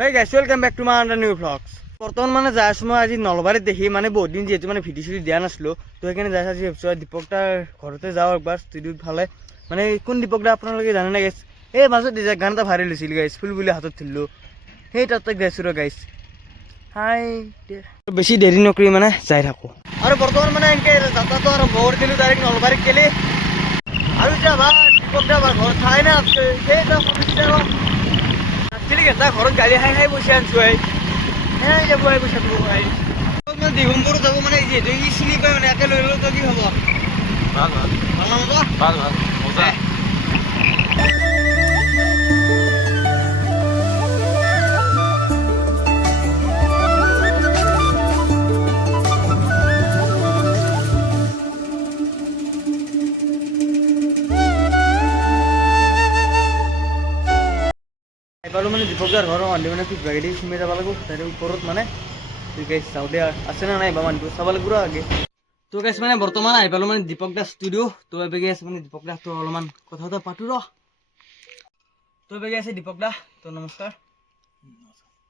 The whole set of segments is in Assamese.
Hey guys, welcome back to my new vlogs. বৰ্তমান মানে যাই সময় আজি নলবাৰীত দেখি মানে বহুত দিন যিহেতু মানে ভিডিঅ' চিডিঅ' দিয়া নাছিলোঁ তো সেইকাৰণে যাই আজি ভাবিছোঁ দীপক দাৰ ঘৰতে যাওঁ একবাৰ ষ্টুডিঅ'ত ফালে মানে কোন দীপক দা আপোনালোকে জানে না গাইছ এই মাজত গান এটা ভাইৰেল হৈছিল গাইছ ফুল বুলি হাতত ধৰিলোঁ সেই তাতে গাইছোঁ ৰ গাইছ হাই বেছি দেৰি নকৰি মানে যাই থাকোঁ আৰু বৰ্তমান মানে এনেকৈ যাত্ৰাটো আৰম্ভ কৰি দিলোঁ ডাইৰেক্ট নলবাৰীত গেলি আৰু এতিয়া ভাই দীপক দা ঘৰত ঠাই না আছে সেই সমস্যা ঠিক আছে ঘৰত গাড়ী খাই খাই পইচা আনিছোঁ এই যাব পইচা দিব ভাই দিগম্বৰো যাব মানে যিহেতু ই চিনি পাই মানে একে লৈ ল'লে তো কি হ'ব ভাল ভাল ভাল ভাল ভাল মজা এবাৰো মানে দীপক দাৰ ঘৰৰ মানুহ মানে ফিডবেক দি সোমাই যাব লাগিব তাৰে ওপৰত মানে গাইছ চাওঁ দে আছে না নাই বা মানুহটো চাব লাগিব আগে তো গাইছ মানে বৰ্তমান আহি পালোঁ মানে দীপক দা ষ্টুডিঅ' তো এবেগে আছে মানে দীপক দাটো অলপমান কথা এটা পাতোঁ ৰ তো এবেগে আছে দীপক দা তো নমস্কাৰ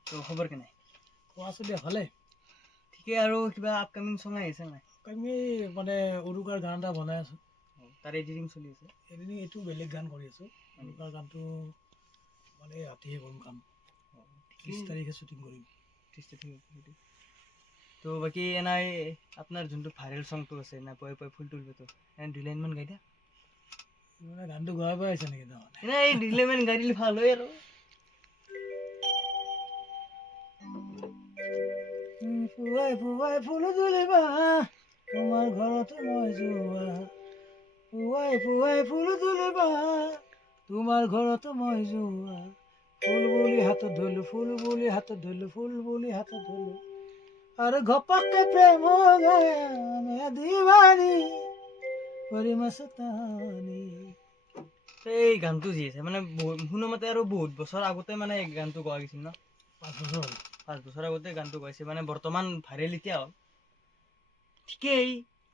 তো খবৰ কেনে আছোঁ দিয়া ভালে ঠিকে আৰু কিবা আপকামিং চং আহিছে নাই আমি মানে উৰুকাৰ গান এটা বনাই আছোঁ তাৰ এডিটিং চলি আছে এদিন এইটো বেলেগ গান কৰি আছোঁ উৰুকাৰ গানটো মানে ৰাতিহে কৰিম কাম 30 তাৰিখে শ্বুটিং কৰিম 30 তাৰিখে তো বাকী এনাই আপোনাৰ যোনটো ভাইৰেল চংটো আছে না পয় পয় ফুল তুলবেতো এনে 2 লাইনমান গাই দিয়া মানে গানটো গোৱাৰ পৰা আহিছে নেকি তাৰমানে এনে এই 2 লাইনমান গাই দিলে ভাল হয় আৰু পুৱাই পুৱাই ফুল তুলিবা তোমাৰ ঘৰতে মই যোৱা পুৱাই পুৱাই ফুল তুলিবা তোমাৰ ঘৰতে মই যোৱা ফুল বুলি হাতত ধৰিলোঁ ফুল বুলি হাতত ধৰিলোঁ ফুল বুলি হাতত ধৰিলোঁ আৰু ঘপককে প্ৰেম গানে দিৱানী কৰি মাছতানি এই গানটো যি আছে মানে শুনো মতে আৰু বহুত বছৰ আগতে মানে গানটো গোৱা গৈছিল ন 5 বছৰ আগতে গানটো গাইছে মানে বৰ্তমান ভাইৰেল এতিয়া হ'ল ঠিকেই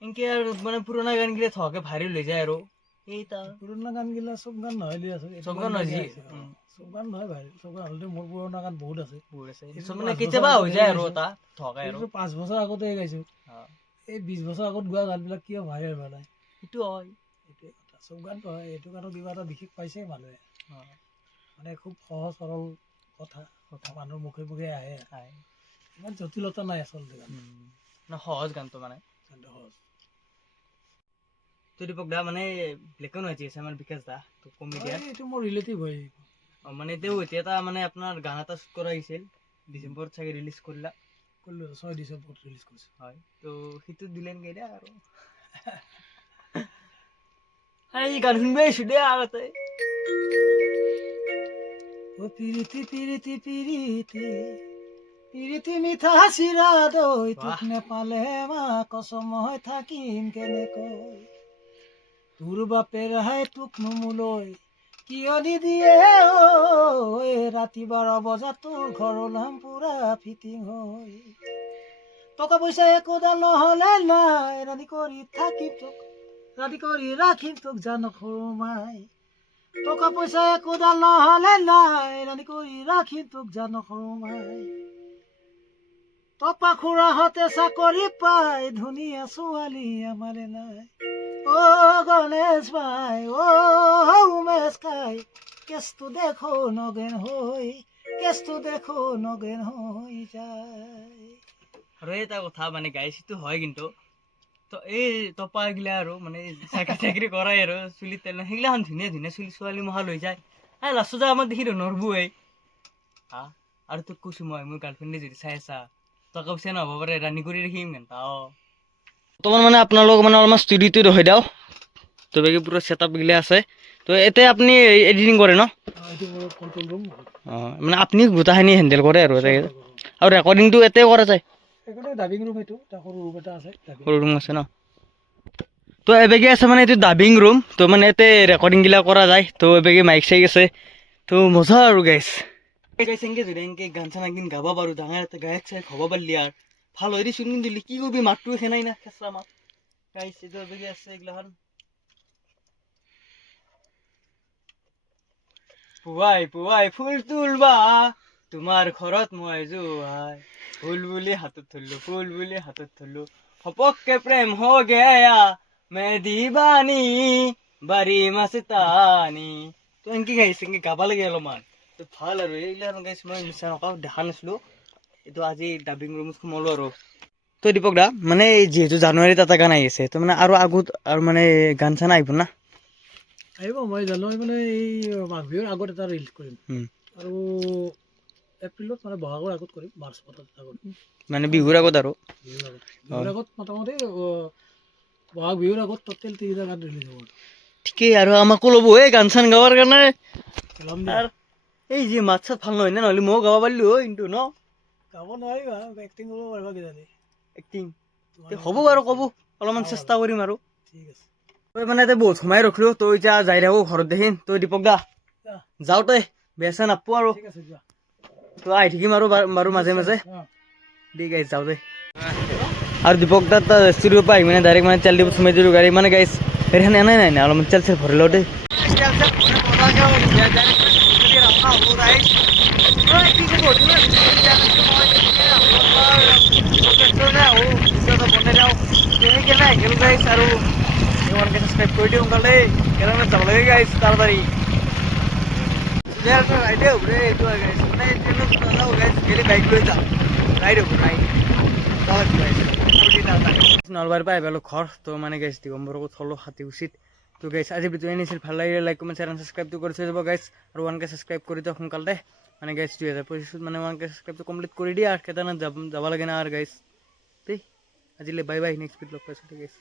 এনেকৈ আৰু মানে পুৰণা গানগিলা থকাকৈ ভাইৰেল হৈ যায় আৰু এই তাৰ পুৰণা গানগিলা চব গান নহয় দিয়াচোন চব গান নহয় যি চব গান নহয় ভাই চব গান হ'লেও মোৰ পুৰণা গান বহুত আছে মানে কেতিয়াবা হৈ যায় আৰু এটা থকাই আৰু 5 বছৰ আগতে গাইছোঁ এই 20 বছৰ আগত গোৱা গানবিলাক কিয় ভাইৰেল হোৱা নাই সেইটো হয় এইটোৱে কথা চব গানটো হয় এইটো গানত কিবা এটা বিশেষ পাইছে মানুহে মানে খুব সহজ সৰল কথা মানুহৰ মুখে মুখে আহে ইমান জটিলতা নাই আচলতে গান সহজ গানটো মানে গানটো সহজ তো দীপক দা মানে ব্লেক এণ্ড হোৱাইট আছে আমাৰ বিকাশ দা তো কমেডিয়ান এইটো মোৰ ৰিলেটিভ হয় মানে তেওঁ এতিয়া এটা মানে আপোনাৰ গান এটা শ্বুট কৰা হৈছিল ডিচেম্বৰত চাগে ৰিলিজ কৰিলা 6 ডিচেম্বৰত ৰিলিজ কৰিছোঁ হয় তো সেইটো দিলেন গাই দিয়া আৰু এই গান শুনবি আহিছোঁ দে আগতে ও পিৰিতি পিৰিতি পিৰিতি পিৰিতি মিঠা চিৰা দৈ তোক নেপালে মা কচম হৈ থাকিম কেনেকৈ তোৰ বাপে ৰেহাই তোক নোমোলৈ কিয় নিদিয়ে ৰাতি 12 বজাত তোৰ ঘৰ ওলাম পুৰা ফিটিং হৈ টকা পইচা একোডাল নহ'লে নাই ৰাতি কৰি থাকিম তোক ৰাতি কৰি ৰাখিম তোক জানক সৰুমাই টকা পইচা একোডাল নহ'লে নাই ৰাতি কৰি ৰাখিম তোক জানক সৰুমাই টপা খুৰাহঁতে চাকৰি পাই ধুনীয়া ছোৱালী আমাৰে নাই গণেশ ভাই উমেশ খাই কেছটো দেখো নগেন হৈ কেছটো দেখো নগেন হৈ যায় আৰু এটা কথা মানে গাইছিটো হয় কিন্তু তো এই টপাগিলা আৰু মানে চাকৰি চাকৰি কৰাই আৰু চুলিত তেল সেইগিলাখন ধুনীয়া ধুনীয়া ছোৱালী মহা লৈ যায় লাষ্টত যায় আমাক দেখি নৰবুৱেই আৰু তোক কৈছোঁ মই মোৰ গাৰ্লফ্ৰেণ্ডে যদি চাই আছা টকা পইচা নহ'ব পাৰে ৰানি কৰি ৰাখিম কেনটা বৰ্তমান মানে আপোনালোক মানে অলপমান ষ্টুডিঅ'টো ৰখি দিওঁ তো বাকী পুৰা ছেটআপ গিলা আছে তো এতিয়া আপুনি এডিটিং কৰে ন মানে আপুনি গোটাখিনি হেণ্ডেল কৰে আৰু ৰেকৰ্ডিংটো এতিয়াই কৰা যায় ডাবিং ৰুম এইটো সৰু ৰুম এটা আছে সৰু ৰুম আছে ন তো এবেগে আছে মানে এইটো ডাবিং ৰুম তো মানে ইয়াতে ৰেকৰ্ডিংগিলা কৰা যায় তো এবেগে মাইক চাইক আছে তো মজা আৰু গাইছ এনেকৈ যদি এনেকৈ গান চান একদিন গাব পাৰোঁ ডাঙৰ এটা গায়ক চায়ক হ'ব পাৰিলি আৰু ভাল হয় দেচোন কিন্তু কি কৰিবি মাতটো সেনাই না খেচৰা মাত গাইছ এইটো এবেগে আছে এইগিলাখন পুৱাই পুৱাই ফুল তুলবা তোমাৰ ঘৰত মই যোৱাই ফুল বুলি হাতত ধৰিলো হপককে প্ৰেম হ গয়া মে দিবানী বাৰী মাছতানী তো এনেকে গাইছে এনেকে গাবা লাগে অলপমান তো ভাল আৰু এইবিলাক গাইছ মই মিছা নকওঁ দেখা নাছিলো এইটো আজি ডাবিং ৰুমত সোমালো আৰু তো দীপক দা মানে যিহেতু জানুৱাৰীত এটা গান আহি আছে তো মানে আৰু আগত আৰু মানে গান চান আহিব না আহিব মই জানুৱাৰী মানে এই মাঘ বিহুৰ আগত এটা ৰিলিজ কৰিম আৰু এপ্ৰিলত মানে বহাগৰ আগত কৰিম মাৰ্চ মাহত এটা কৰিম মানে বিহুৰ আগত আৰু বিহুৰ আগত মোটামুটি বহাগ বিহুৰ আগত টোটেল 3টা গান ৰিলিজ হ'ব ঠিকেই আৰু আমাকো ল'ব এই গান চান গাবৰ কাৰণে ল'ম দিয়া আৰু এই যি মাত চাত ভাল নহয় না নহ'লে ময়ো গাব পাৰিলো হয় কিন্তু ন গাব নোৱাৰিবা এক্টিং কৰিব পাৰিবা কিজানি এক্টিং হ'ব বাৰু ক'ব অলপমান চেষ্টা কৰিম আৰু ঠিক আছে তই মানে এতিয়া বহুত সময় ৰখিলো তই এতিয়া যাই থাকো ঘৰত দেখিন তই দীপক দা যাওঁ তই বেয়া চেয়া নাপো আৰু ঠিক আছে যোৱা তই আহি থাকিম আৰু বাৰু মাজে মাজে অঁ ঠিক আছে যাওঁ দে আৰু দীপক দা ষ্টুডিঅ'ৰ পৰা আহি মানে ডাইৰেক্ট মানে তেল দিব সোমাই দিলোঁ গাড়ী মানে গাইছ হেৰিখন এনেই নাই অলপমান তেল চেল ভৰি লওঁ দেই আৰু সাবস্ক্ৰাইব কৰি দিওঁ সোনকালে কেনেকৈ যাব লাগে গাইছ তাড়াতাড়ি ৰাইডে হ'ব দেই এইটো গাইছ মানে ট্ৰেইনত নাযাওঁ গাইছ গেলি বাইক লৈ যাম ৰাইড হ'ব ৰাইড নলবাৰীৰ পৰা আহিব ঘৰ তো মানে গাইছ দিগম্বৰকো থলোঁ হাতীকুছিত তো গাইছ আজি ভিডিঅ' আনিছিল ভাল লাগিলে লাইক কমেণ্ট শ্বেয়াৰ ছাবস্ক্ৰাইবটো কৰি থৈ যাব গাইছ আৰু 1K ছাবস্ক্ৰাইব কৰি দিয়ক সোনকালে মানে গাইছ 2025 মানে 1K ছাবস্ক্ৰাইবটো কমপ্লিট কৰি দিয়া আৰু কেইটামান যাব লাগে না আৰু গাইছ দেই আজিলৈ বাই বাই নেক্সট ভিডিঅ' লগ পাইছোঁ গাইছ